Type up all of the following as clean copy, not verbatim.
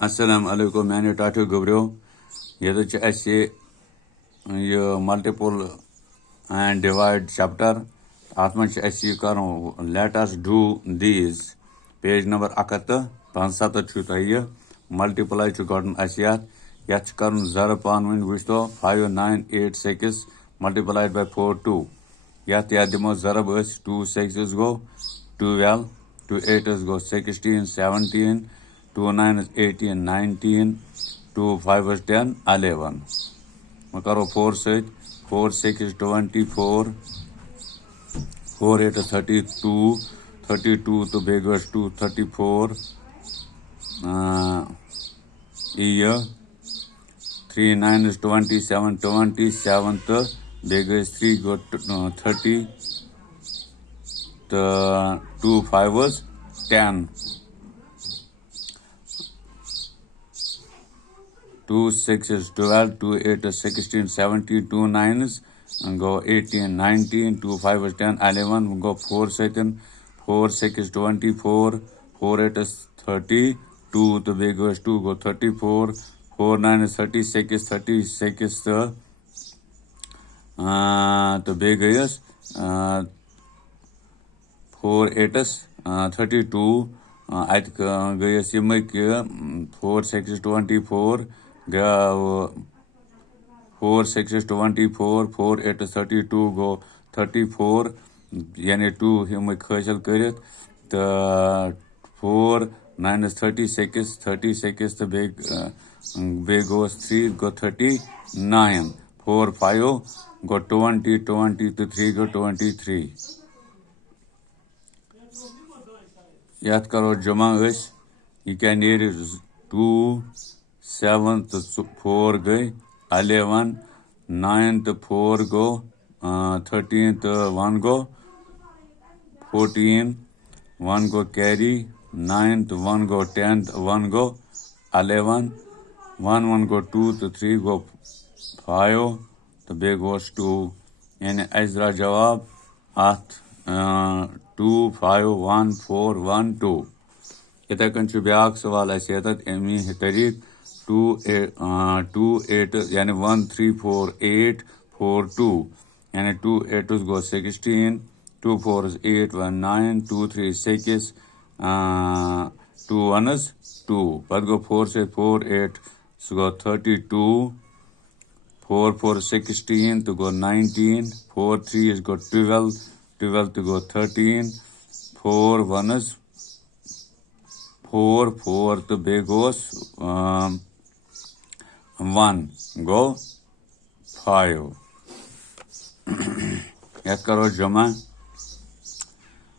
Assalamu alaikum, man. Tatu Gubrio. Yet multiple and divide chapter. Atmanch Karo. Let us do these. Page number Akata. Pansata Chutaya. Multiply to Gordon Asiat. Yachkarn Zarapan Wisto. 5, 9, 8, 6. Multiplied by 4, 2. Yat Yadimo Zarabus. 2 6s go. 12. 2 8s go. 16, 17. 2 9 is 18, 19, 2 5 is 10, 11. Makaro 4 6, 4 6 is 24, 4 8 is 32, 32 to big was 2, 34. Year 3 9 is 27, 27 to big is 3 go 30. The 2 5 was 10. 2 6 is 12, 2 8 is 16, 17, 2 9 is and go 18, 19, 2 5 is 10, 11, go 4 second, 4 6 is 24, 4 8 is 30, 2 the big is 2 go 34, 4 9 is 36, 36 is the big is 4 8 is 32, I think 4 6 is 24, 4 6 is 24, 4 8 is 32, go 34, yani 2 him khashal karit, the 4 9 is 36, 36 the big goes 3 go 39, 4 5 go 20, 20 to 3 go 23. Yat karo jama is, you can hear is 2 7 to 4 go 11, 9 to 4 go 13 to 1 go 14, 1 go carry 9 to 1 go 10 to 1 go 11, 1 1 go 2 to 3 go 5, the big was 2, and Ezra Jawab at 2 5 1 4 1 2. Ita kan chu biak sawal asyatat emi tariq 2 8 yani 1 3 4 8 4 2 yani 2 8 is go 16, 2 4 is 8 1 9, 2 3 6 2 1 is 2, but go 4 say 4 8 so go 32, 4 4 16 to go 19, 4 3 is go 12, 12 to go 13, 4 1 is 4, 4 to big goes 1, go 5. Yat karo jama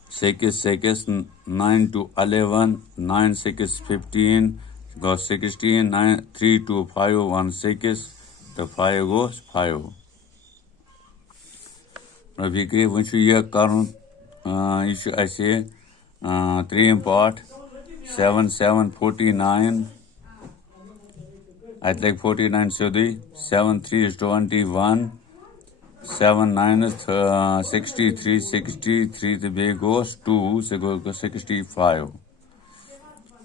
6 6, 9 to 11, 9 6 15, go 16, 9 3 to 5 1 6, the 5 goes 5. Ravikri, when you karun issue I say 3 in part 7 7 49. I'd like 49 Sudi. 7 3 is 21. 7 9 is 63. 63 the big goes 2 so go 65.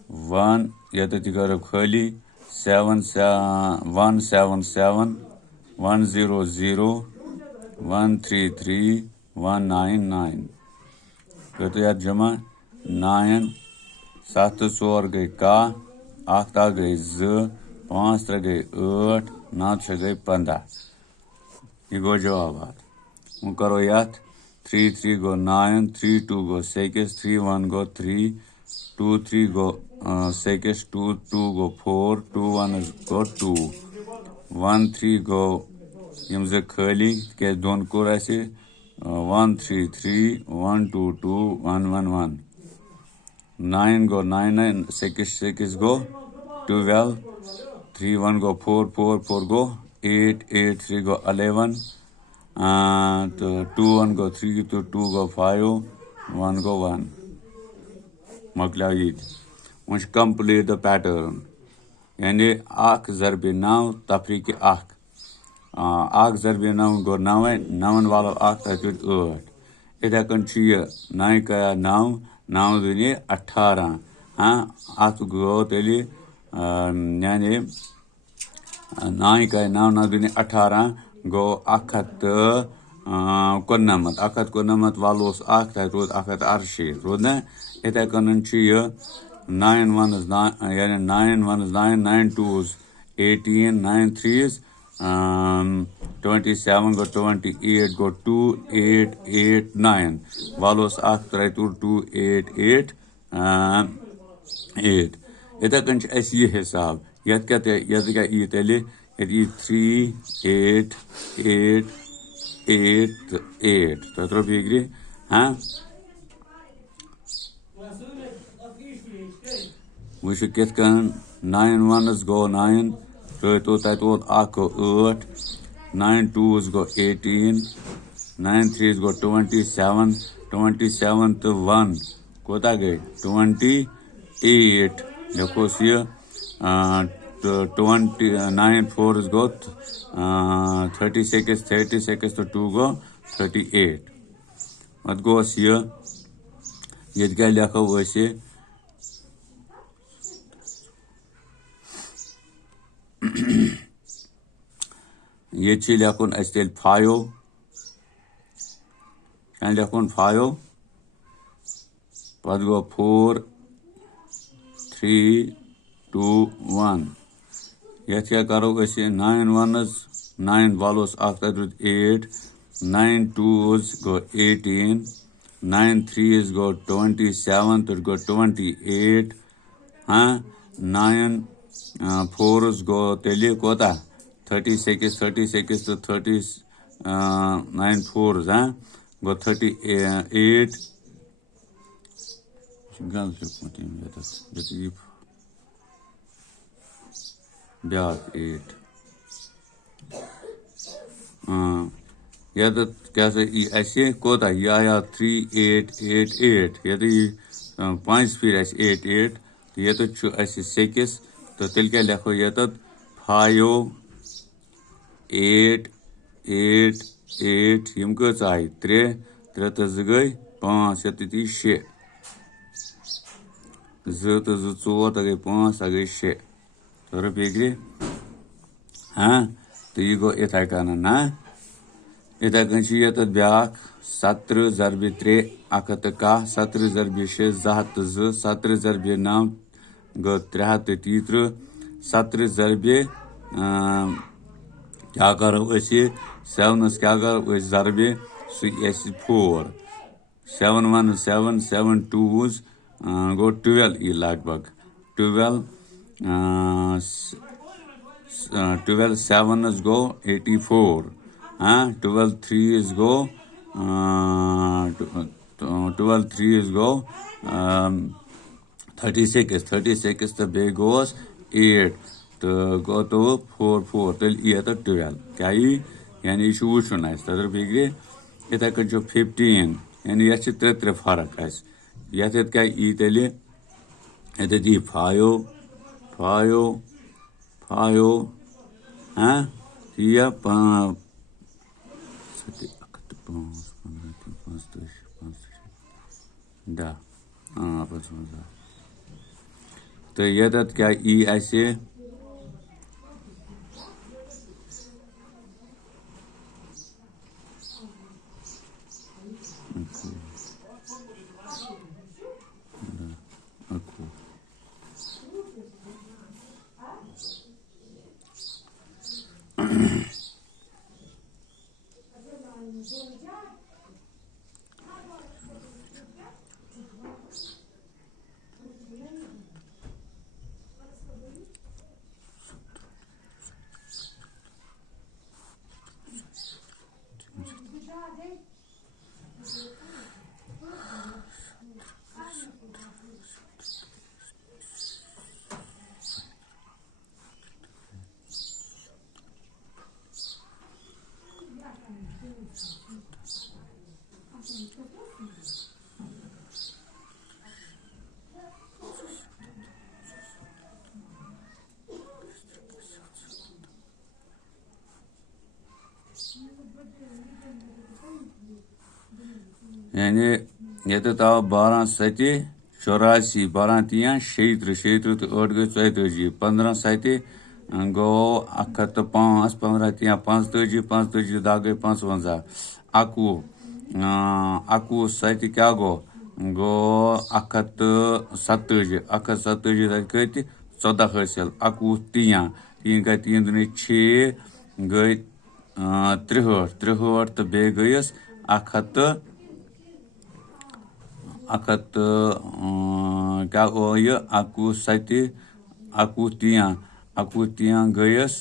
1 Yatatikara Khali 7 1 7 7 1 0 0 1 3 3 1 9 9. Yat Jama 9 7 4 गई का 8 गई Z 5 गई 8 9 गई 15. ये गो जवाब करो याद 3 3 go 9, 3 2 go 6, 3 1 go 3, 2 3 go 6, 2 2 go 4, 2 1 go 2, 1 3 go यमज़ खाली के दोन को ऐसे 1 3 3 1 2 2 1 1 1. 9 go 9 9, 6 6 go 12, 3 1 go 4 4 4 go 8 8 3 go 11, 2 1 go 3 to 2 go 5, 1 go 1. Maklagid. Once complete the pattern. Yani ak zarbi now tafriqi ak. Ak zarbi now go now and wala ak tajud 8. Ida kan chiya 9 ka now दुनिया 18 हाँ आप गो तेली यानी 9 का 9 दूनी 18 गो 119 119 वालोस 1 तक रोद 148 रोद ना इतने कन्न ये 9 1s 9 यानी 9 1s 9 9 2s 18 9 3s 27 go 28 go 2 8 8 9 वालोस 1 3 2 8 8 8 इतने कन्न ऐसे ये हिसाब यद क्या ये तेले यदि 3 8 8 8 8 तो तो बिगड़ी हाँ वो शे कित कन 9 1s go 9 तो तोत 1 go 8 9 2s go 18 9 3s go 27 27 तो 1 कोता गए 28 देखो ये 29 4s go 36 36 तो 2 go 38 मत गो ये क्या लिखा वैसे ये लिखुन तेल 5 क्या लिखुन 5 पद गो 4 3 2 1 ये क्या करो वैसे 9 1s 9 वालोस 8 9 2s go 18 9 3s go 27 तो go 28 हाँ 9 4s go तेली कोता 36 36 तो 30 9 4s हाँ go 38 गल से पति में जाता जैसे ब्याह 8 यदि कैसे ऐसे कोता ये आया 3 8 8 8 यदि 5 फिर ऐसे 8 8 तो ये तो ऐसे 6 तो तिल क्या लिखो ये तो 5 8 8 8 यम कच आई 3 3 तो 2 गई 5 ये तो 6 2 तो 2 4 तो गई 5 तो गई 6 तो बिगड़ी हाँ तो ये गो इतना करना ना इतना कन ये तो ब्याक 17 ज़रबे 3 1 17 ज़रबे 6 2 17 ज़रबे 9 गो 3 17 ज़रबे क्या करो ऐसे 7 क्या करो ऐसे ज़रबे सु ऐसे 4 7 1 7 7 2s गो 12 ये लगभग 12 12 7s go 84 हाँ 12 3s go 12 3s go 36 36 तो बे गोस 8 तो गो तो 4 4 तो ये तो 12 क्या ये यानी ये वुचुन तो बिगड़े इतने कन 15 यानी ये 3 फर्क ये क्या ये तेले ये दी 5 5 5 हाँ ये 5 तो ये क्या ई ऐसे यानी ये तो 12 7 84 12 3 36 तो 8 गई 42 15 7 गो 105 15 3 45 45 10 गई 55 21 21 7 क्या गो 170 170 कत 14 हासिल 21 3 3 गई 3 दूनी 6 गई 63 63 तो बे गईस 100 क्या गो ये 21 7 21 3 गईस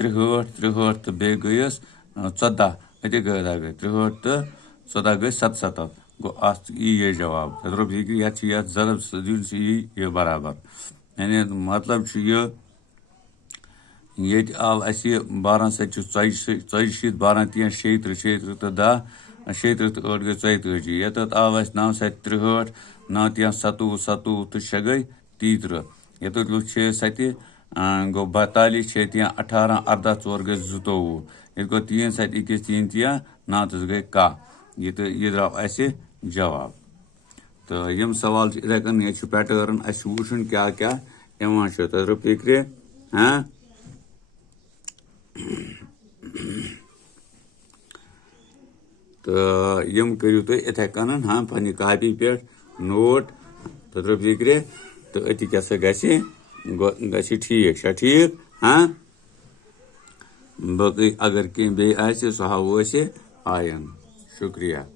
63 63 तो बे गईस 14 अति गई 63 तो 14 गई 77 गो ये जवाब रोप ये जरब ये बराबर यानी मतलब ये आव अस 12 7 42 12 3 36 तो 10 36 तो 8 गई 42 ये आव अस 9 7 63 9 3 27 27 तो 6 गई 33 ये लुक 6 7 गो 42 6 3 18 18 4 गई 22 ये गो 3 7 21 3 3 9 तो गई का ये द्राव अस जवाब तो यम सवाल इथे कन ये पैटर्न अस वुचन क्या क्या यहां तो फिक्रे हाँ तो यम करू तुम इथे कन हाँ पन्ने कॉपी पे नोट तो फिक्रे तो अति क्या गि ठीक ठीक हाँ बाकी अगर कह बे सह हाव आयन शुक्रिया।